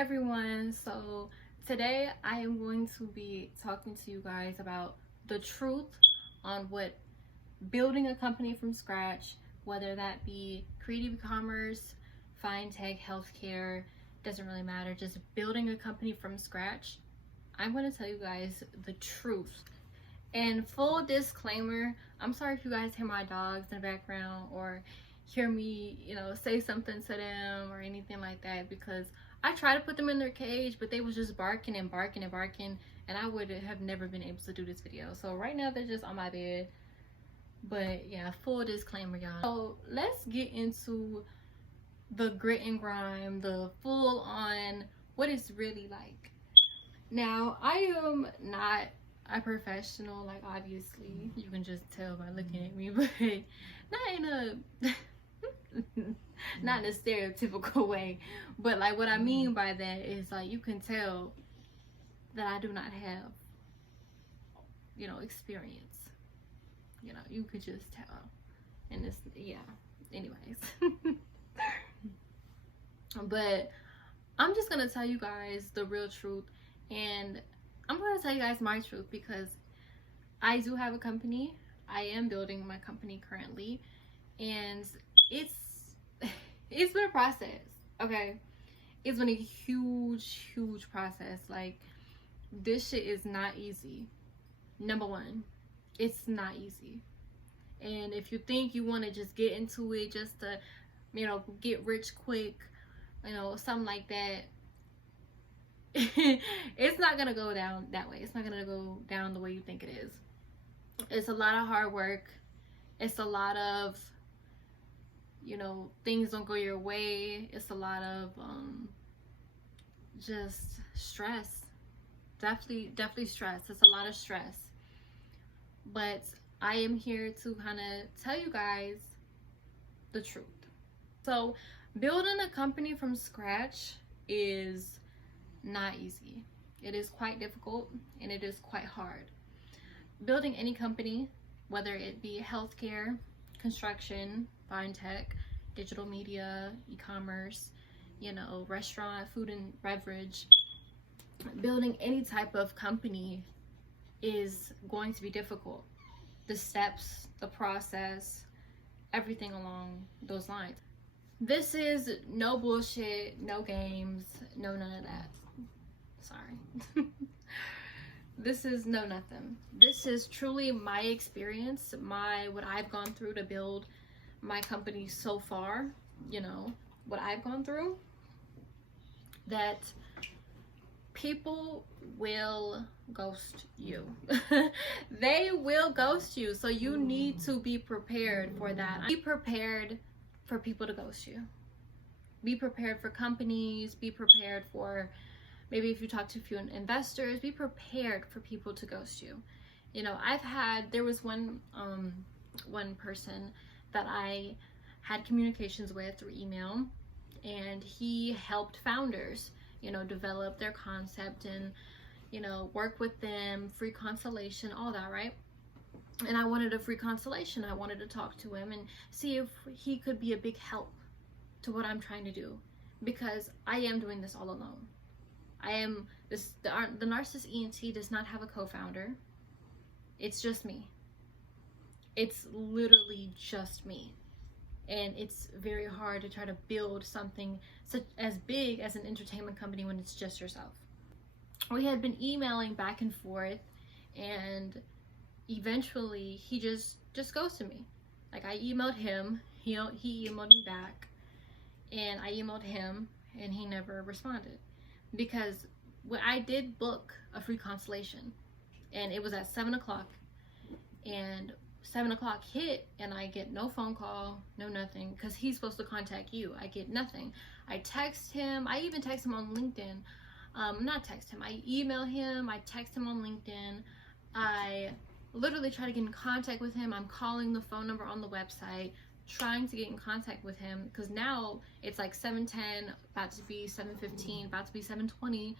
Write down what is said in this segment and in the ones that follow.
everyone. So today I am going to be talking to you guys about the truth on what building a company from scratch, whether that be creative commerce, fintech, healthcare, doesn't really matter, just building a company from scratch. I'm going to tell you guys the truth. And full disclaimer, I'm sorry if you guys hear my dogs in the background or hear me, say something to them or anything like that, because I tried to put them in their cage, but they was just barking and barking and barking, and I would have never been able to do this video. So right now they're just on my bed. But yeah, full disclaimer, y'all. So let's get into the grit and grime, the full on what it's really like. Now, I am not a professional, like obviously you can just tell by looking at me, but not in a stereotypical way. But like what I mean by that is, like, you can tell that I do not have experience. You could just tell. And this, yeah, anyways. But I'm just gonna tell you guys the real truth, and I'm gonna tell you guys my truth because I do have a company. I am building my company currently, and it's been a process. Okay, it's been a huge process. Like, this shit is not easy. Number one, it's not easy. And if you think you want to just get into it just to get rich quick, something like that, it's not gonna go down that way. It's not gonna go down the way you think it is. It's a lot of hard work. It's a lot of things don't go your way. It's a lot of just stress. Definitely stress. It's a lot of stress. But I am here to kind of tell you guys the truth. So building a company from scratch is not easy. It is quite difficult, and it is quite hard. Building any company, whether it be healthcare, construction, fintech, digital media, e-commerce, restaurant, food and beverage, building any type of company is going to be difficult. The steps, the process, everything along those lines. This is no bullshit, no games, no none of that. Sorry. This is no nothing. This is truly my experience, what I've gone through to build my company so far. What I've gone through. That people will ghost you. They will ghost you. So you need to be prepared for that. Be prepared for people to ghost you. Be prepared for companies. Be prepared for, maybe if you talk to a few investors, be prepared for people to ghost you. There was one person that I had communications with through email, and he helped founders develop their concept and work with them, free consultation, all that, right? And I wanted a free consultation. I wanted to talk to him and see if he could be a big help to what I'm trying to do, because I am doing this all alone. The Narcissist ENT does not have a co-founder. It's just me. It's literally just me. And it's very hard to try to build something such as big as an entertainment company when it's just yourself. We had been emailing back and forth, and eventually he just ghosted me. Like, I emailed him, he emailed me back, and I emailed him, and he never responded. Because when I did book a free consultation, and it was at 7 o'clock, and 7 o'clock hit, and I get no phone call, no nothing, because he's supposed to contact you. I get nothing. I text him. I even text him on LinkedIn. Not text him. I email him. I text him on LinkedIn. I literally try to get in contact with him. I'm calling the phone number on the website, trying to get in contact with him, because now it's like 7:10, about to be 7:15, about to be 7:20,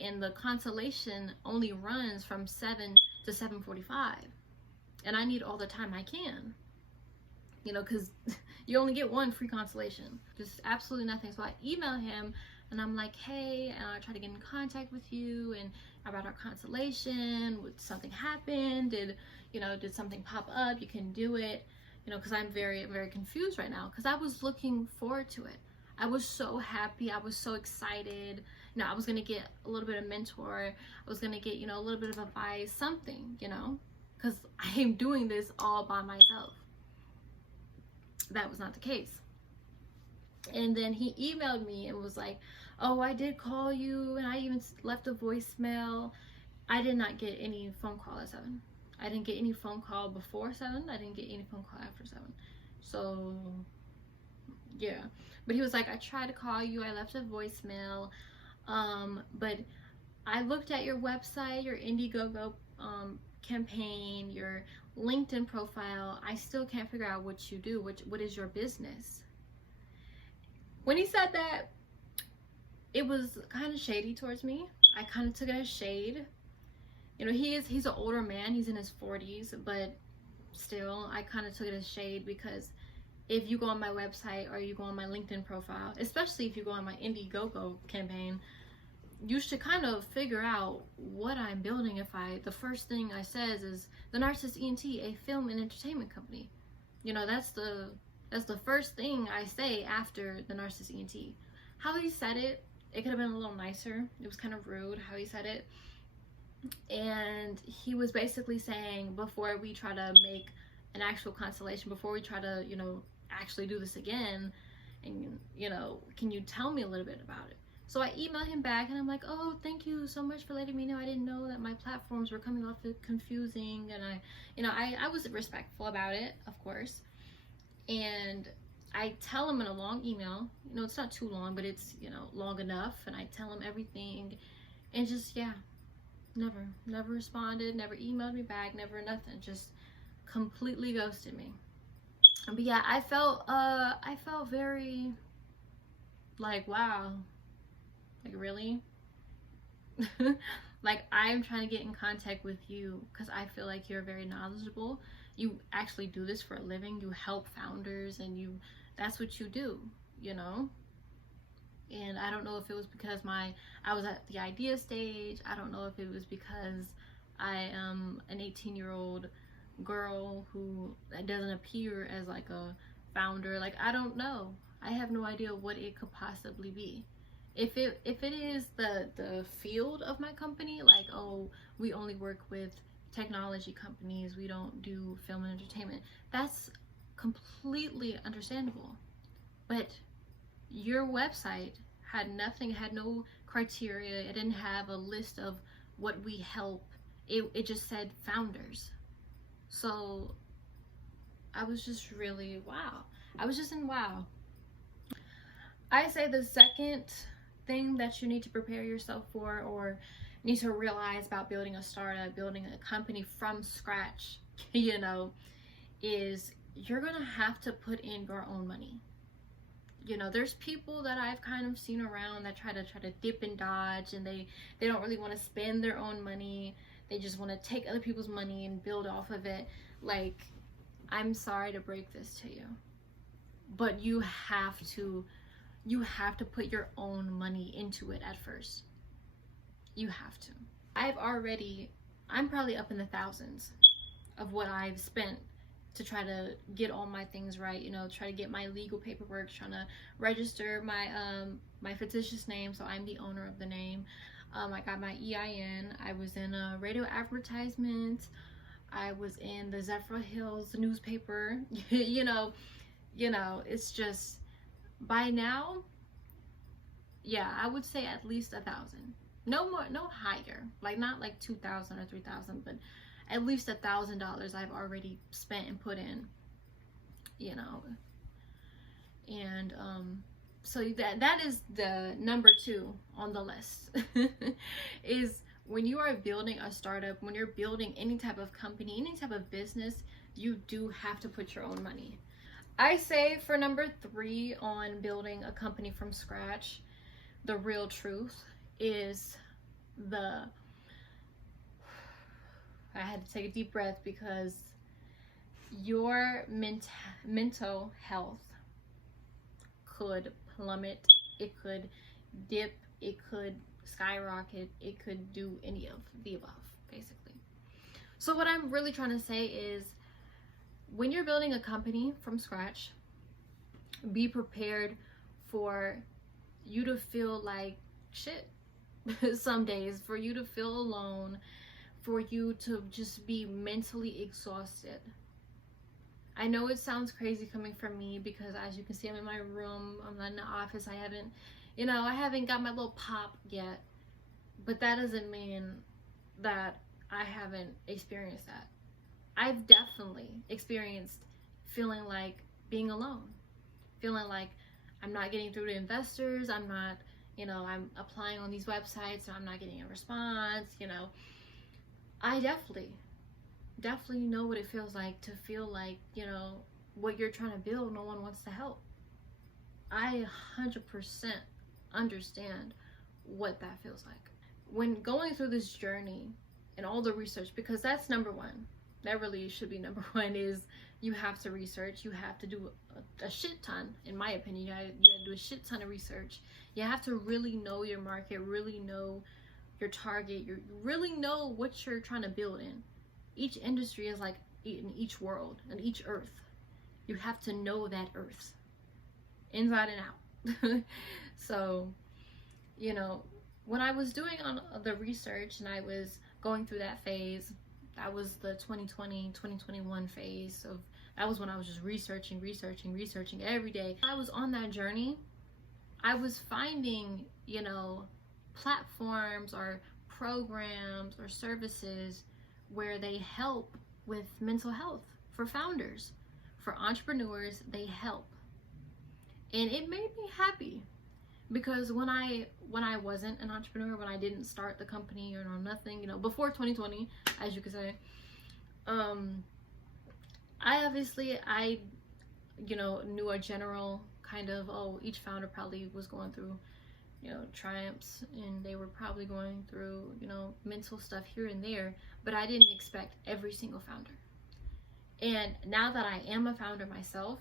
and the consultation only runs from 7 to 7:45, and I need all the time I can, because you only get one free consultation, just absolutely nothing. So I email him, and I'm like, hey, and I try to get in contact with you and about our constellation. Would something happen? Did something pop up? You can do it, because I'm very, very confused right now, because I was looking forward to it. I was so happy. I was so excited. I was gonna get a little bit of mentor. I was gonna get, a little bit of advice, something, because I am doing this all by myself. That was not the case. And then he emailed me and was like, oh, I did call you, and I even left a voicemail. I did not get any phone call at 7. I didn't get any phone call before 7. I didn't get any phone call after 7. So yeah, but he was like, I tried to call you, I left a voicemail, but I looked at your website, your Indiegogo campaign, your LinkedIn profile. I still can't figure out what you do. What is your business? When he said that, it was kind of shady towards me. I kind of took it as shade. He's an older man. He's in his 40s, but still, I kind of took it as shade, because if you go on my website or you go on my LinkedIn profile, especially if you go on my Indiegogo campaign, you should kind of figure out what I'm building. If the first thing I says is the Narcissist ENT, a film and entertainment company, that's the first thing I say after the Narcissist ENT. How he said it, it could have been a little nicer. It was kind of rude how he said it. And he was basically saying, before we try to make an actual constellation, before we try to, actually do this again, and, can you tell me a little bit about it? So I emailed him back, and I'm like, oh, thank you so much for letting me know. I didn't know that my platforms were coming off confusing. And I was respectful about it, of course. And I tell him in a long email, it's not too long, but it's, long enough. And I tell him everything, and just, yeah, never responded, never emailed me back, never nothing, just completely ghosted me. But yeah, I felt very like, wow, like, really? Like, I'm trying to get in contact with you because I feel like you're very knowledgeable. You actually do this for a living. You help founders, and that's what you do, And I don't know if it was because I was at the idea stage. I don't know if it was because I am an 18-year-old girl who doesn't appear as like a founder. Like, I don't know. I have no idea what it could possibly be. If it is the field of my company, like, oh, we only work with technology companies, we don't do film and entertainment, that's completely understandable. But your website had nothing, had no criteria. It didn't have a list of what we help. It just said founders. So I was just really, wow. I was just in wow. I say the second thing that you need to prepare yourself for, or need to realize about building a startup, building a company from scratch, is you're gonna have to put in your own money. There's people that I've kind of seen around that try to dip and dodge, and they don't really want to spend their own money. They just want to take other people's money and build off of it. Like, I'm sorry to break this to you, but you have to put your own money into it at first. You have to. I'm probably up in the thousands of what I've spent to try to get all my things right, try to get my legal paperwork, trying to register my fictitious name, so I'm the owner of the name. I got my EIN. I was in a radio advertisement. I was in the Zephyr Hills newspaper. It's just, by now, yeah, I would say at least 1,000. No more, no higher. Like, not like 2,000 or 3,000, but at least $1,000 I've already spent and put in, and so that is the number 2 on the list. Is when you are building a startup, when you're building any type of company, any type of business, you do have to put your own money. I say for number 3 on building a company from scratch, the real truth is I had to take a deep breath, because your mental health could plummet. It could dip, it could skyrocket, it could do any of the above, basically. So what I'm really trying to say is, when you're building a company from scratch, be prepared for you to feel like shit some days, for you to feel alone, for you to just be mentally exhausted. I know it sounds crazy coming from me, because as you can see, I'm in my room, I'm not in the office, I haven't got my little pop yet, but that doesn't mean that I haven't experienced that. I've definitely experienced feeling like being alone, feeling like I'm not getting through to investors, I'm not, I'm applying on these websites, so I'm not getting a response, I definitely know what it feels like to feel like, what you're trying to build, no one wants to help. I 100% understand what that feels like. When going through this journey and all the research, because that's number one, that really should be number one, is you have to research, you have to do a shit ton, in my opinion, you gotta do a shit ton of research. You have to really know your market, really know your target, you really know what you're trying to build in. Each industry is like in each world and each earth. You have to know that earth inside and out. So, when I was doing on the research and I was going through that phase, that was the 2020, 2021 phase of, that was when I was just researching every day. I was on that journey. I was finding, platforms or programs or services where they help with mental health for founders, for entrepreneurs. They help, and it made me happy, because when I wasn't an entrepreneur, when I didn't start the company or nothing, before 2020, as you could say, I knew a general kind of, each founder probably was going through triumphs, and they were probably going through mental stuff here and there, but I didn't expect every single founder. And now that I am a founder myself,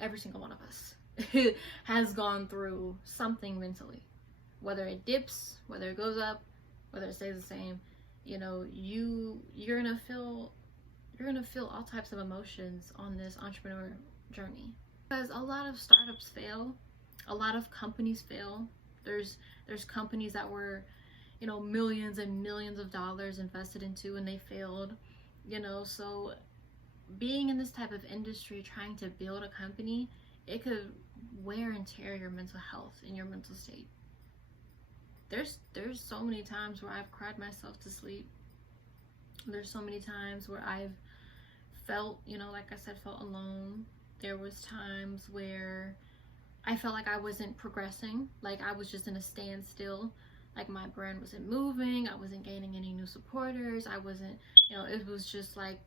every single one of us has gone through something mentally, whether it dips, whether it goes up, whether it stays the same. You're gonna feel all types of emotions on this entrepreneur journey, because a lot of startups fail, a lot of companies fail. There's companies that were millions and millions of dollars invested into, and they failed. So being in this type of industry, trying to build a company, it could wear and tear your mental health and your mental state. There's so many times where I've cried myself to sleep. There's so many times where I've felt, like I said, felt alone. There was times where I felt like I wasn't progressing, like I was just in a standstill, like my brand wasn't moving, I wasn't gaining any new supporters, I wasn't, it was just like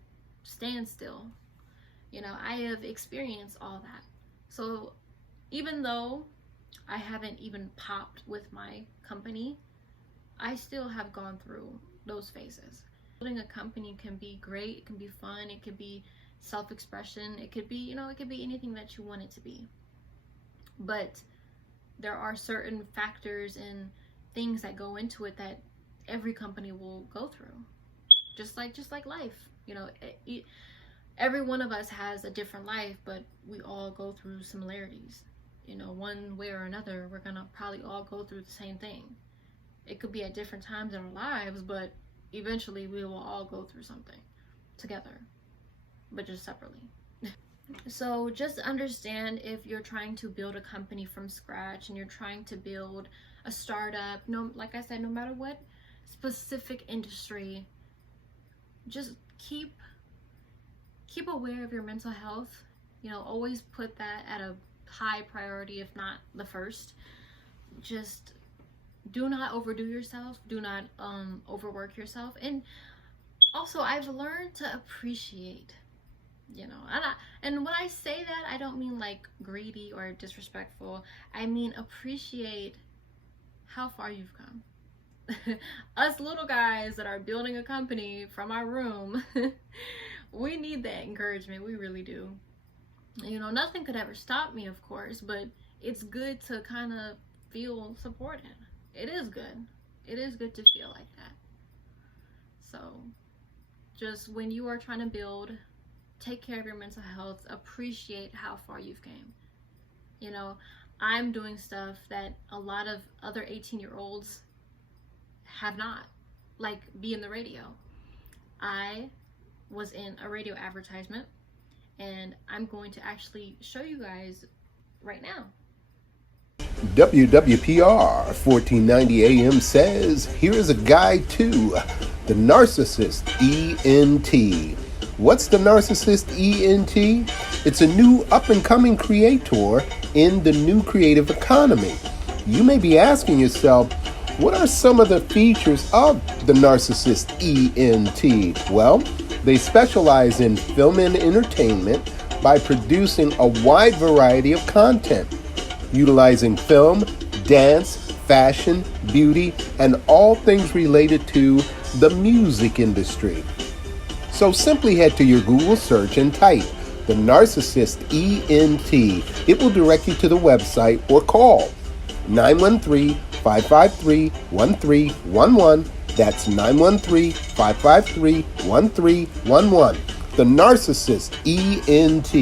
standstill. I have experienced all that. So even though I haven't even popped with my company, I still have gone through those phases. Building a company can be great, it can be fun, it could be self-expression, it could be, it could be anything that you want it to be. But there are certain factors and things that go into it that every company will go through. Just like life, every one of us has a different life, but we all go through similarities. One way or another, we're gonna probably all go through the same thing. It could be at different times in our lives, but eventually we will all go through something together, but just separately. So just understand, if you're trying to build a company from scratch and you're trying to build a startup, like I said, no matter what specific industry, just keep aware of your mental health. Always put that at a high priority, if not the first. Just do not overdo yourself, do not overwork yourself. And also, I've learned to appreciate, and when I say that, I don't mean like greedy or disrespectful. I mean appreciate how far you've come. Us little guys that are building a company from our room, we need that encouragement. We really do. Nothing could ever stop me, of course, but it's good to kind of feel supported. It is good. It is good to feel like that. So just when you are trying to build, take care of your mental health, appreciate how far you've came. You know, I'm doing stuff that a lot of other 18-year-olds have not, like be in the radio. I was in a radio advertisement, and I'm going to actually show you guys right now. WWPR 1490 AM says, here is a guide to the Narcissist ENT. What's the Narcissist ENT? It's a new up-and-coming creator in the new creative economy. You may be asking yourself, what are some of the features of the Narcissist ENT? Well, they specialize in film and entertainment by producing a wide variety of content, utilizing film, dance, fashion, beauty, and all things related to the music industry. So simply head to your Google search and type the Narcissist ENT. It will direct you to the website, or call 913-553-1311. That's 913-553-1311. The Narcissist ENT.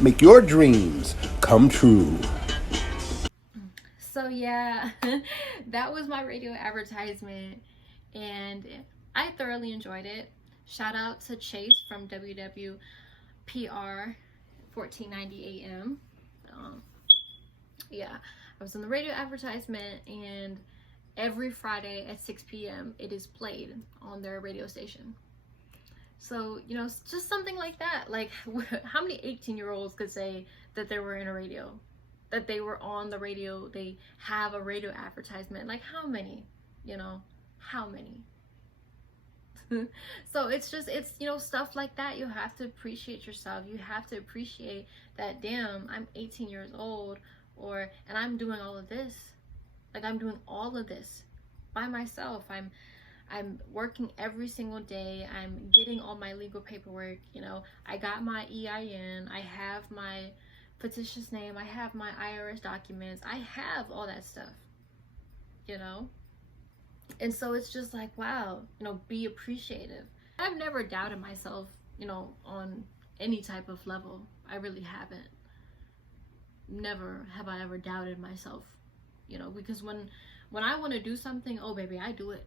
Make your dreams come true. So yeah, that was my radio advertisement, and I thoroughly enjoyed it. Shout out to Chase from WWPR 1490 AM. Yeah, I was in the radio advertisement, and every Friday at 6 p.m. it is played on their radio station. So, you know, just something like that. Like, how many 18-year-olds could say that they were in a radio? That they were on the radio, they have a radio advertisement? Like, how many? You know, how many? So it's you know, stuff like that. You have to appreciate yourself. You have to appreciate that, damn, I'm 18 years old, and I'm doing all of this. Like, I'm doing all of this by myself. I'm working every single day. I'm getting all my legal paperwork. You know, I got my EIN. I have my fictitious name. I have my IRS documents. I have all that stuff, you know? And so it's just like, wow, you know, be appreciative. I've never doubted myself, you know, on any type of level. I really haven't. Never have I ever doubted myself, you know, because when I want to do something, oh baby, I do it.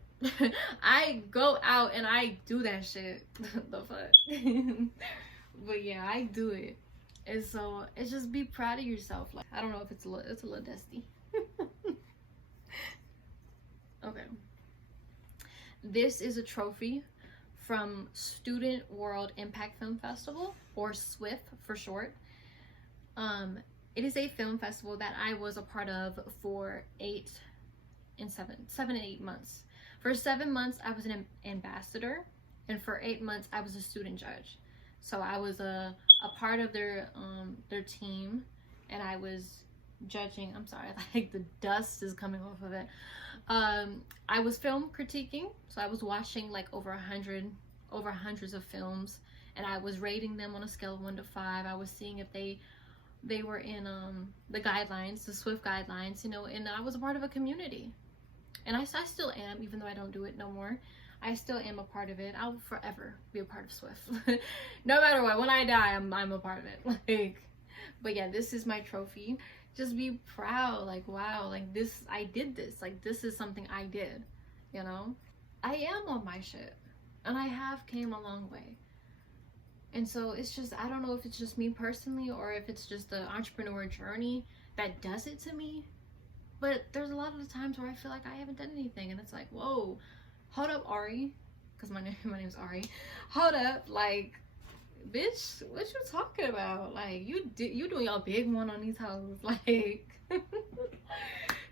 I go out and I do that shit. The fuck. But yeah, I do it. And so it's just, be proud of yourself. Like, I don't know if it's a little dusty. Okay. This is a trophy from Student World Impact Film Festival, or SWIFT for short. It is a film festival that I was a part of for 7 and 8 months. For 7 months, I was an ambassador, and for 8 months, I was a student judge. So I was a part of their team, and I was judging. I'm sorry, like the dust is coming off of it. I was film critiquing, so I was watching like over hundreds of films, and I was rating them on a scale of 1 to 5. I was seeing if they were in the guidelines, the SWIFT guidelines, you know, and I was a part of a community. And I still am, even though I don't do it no more. I still am a part of it. I'll forever be a part of SWIFT. No matter what, when I die, I'm a part of it. Like, but yeah, this is my trophy. Just be proud, like, wow, like this, I did this. Like, this is something I did, you know? I am on my shit, and I have came a long way. And so it's just, I don't know if it's just me personally, or if it's just the entrepreneur journey that does it to me. But there's a lot of the times where I feel like I haven't done anything, and it's like, whoa, hold up, Ari, because my name is Ari. Hold up, like, bitch, what you talking about? Like, you doing your big one on these hoes, like,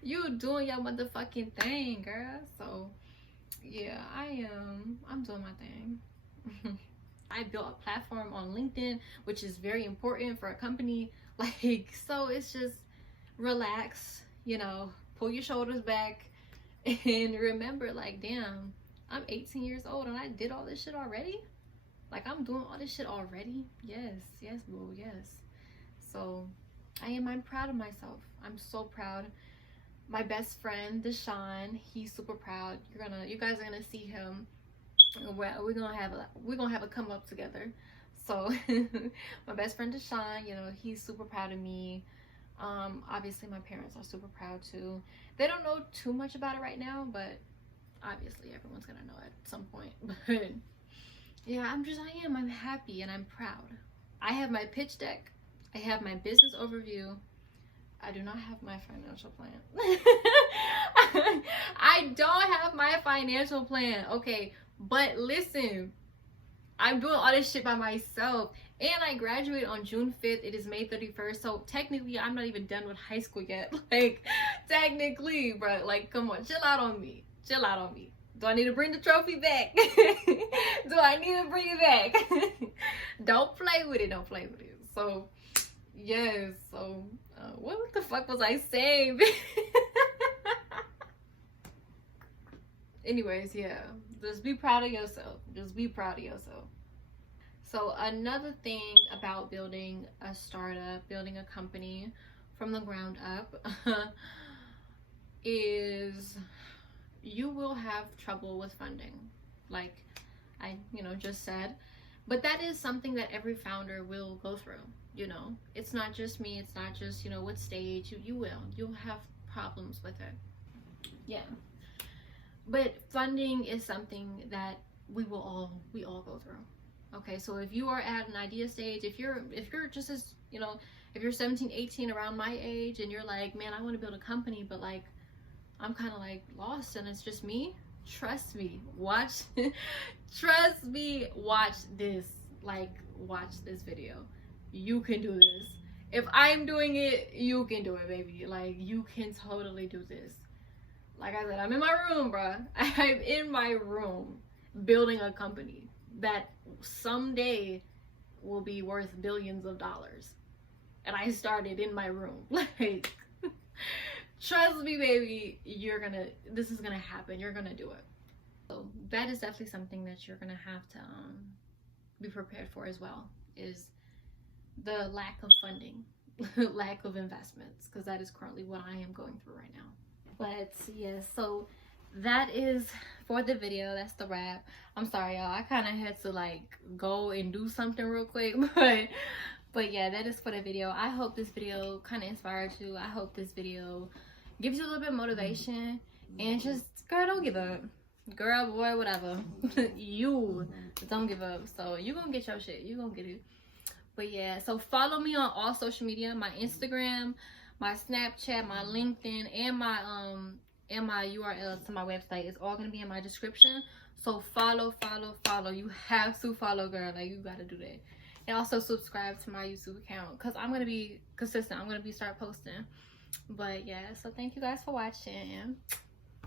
you doing your motherfucking thing, girl. So yeah, I'm doing my thing. I built a platform on LinkedIn, which is very important for a company. Like, so it's just relax, you know, pull your shoulders back, and remember, like, damn, I'm 18 years old and I did all this shit already. Like, I'm doing all this shit already. Yes, boo, yes. So I'm proud of myself. I'm so proud. my best friend Deshaun, he's super proud. You guys are gonna see him. We're gonna have a come up together. So my best friend Deshaun, you know, he's super proud of me. Obviously my parents are super proud too. They don't know too much about it right now, but obviously everyone's gonna know at some point. But yeah, I'm happy and I'm proud. I have my pitch deck, I have my business overview. I do not have my financial plan. I don't have my financial plan, okay? But listen, I'm doing all this shit by myself. And I graduate on June 5th. It is May 31st. So technically, I'm not even done with high school yet. Like, technically, bro. Like, come on. Chill out on me. Chill out on me. Do I need to bring the trophy back? Do I need to bring it back? Don't play with it. Don't play with it. So, yes. So, what the fuck was I saying? Anyways, yeah. Just be proud of yourself. Just be proud of yourself. So another thing about building a startup, building a company from the ground up is you will have trouble with funding, like I just said. But that is something that every founder will go through. It's not just me, it's not just what stage. You'll have problems with it. Yeah, but funding is something that we all go through. Okay, so if you are at an idea stage, if you're just as if you're 17, 18, around my age, and you're like, man, I want to build a company, but like I'm kind of like lost and it's just me, trust me, watch trust me, watch this video. You can do this. If I'm doing it, you can do it, baby. Like, you can totally do this. Like I said, I'm in my room, bruh. I'm in my room building a company that someday will be worth billions of dollars. And I started in my room. Like, trust me, baby, this is gonna happen. You're gonna do it. So that is definitely something that you're gonna have to be prepared for as well, is the lack of funding, lack of investments, because that is currently what I am going through right now. But yeah, so that is for the video. That's the wrap. I'm sorry, y'all, I kind of had to like go and do something real quick, but yeah, that is for the video. I hope this video kind of inspired you. I hope this video gives you a little bit of motivation, and just, girl, don't give up. Girl, boy, whatever. You don't give up. So you gonna get your shit. You gonna get it. But yeah, so follow me on all social media, my Instagram, my Snapchat, my LinkedIn, and my URLs to my website. It's all gonna be in my description. So follow. You have to follow, girl. Like, you gotta do that. And also subscribe to my YouTube account, because I'm gonna be consistent. I'm gonna start posting. But yeah, so thank you guys for watching.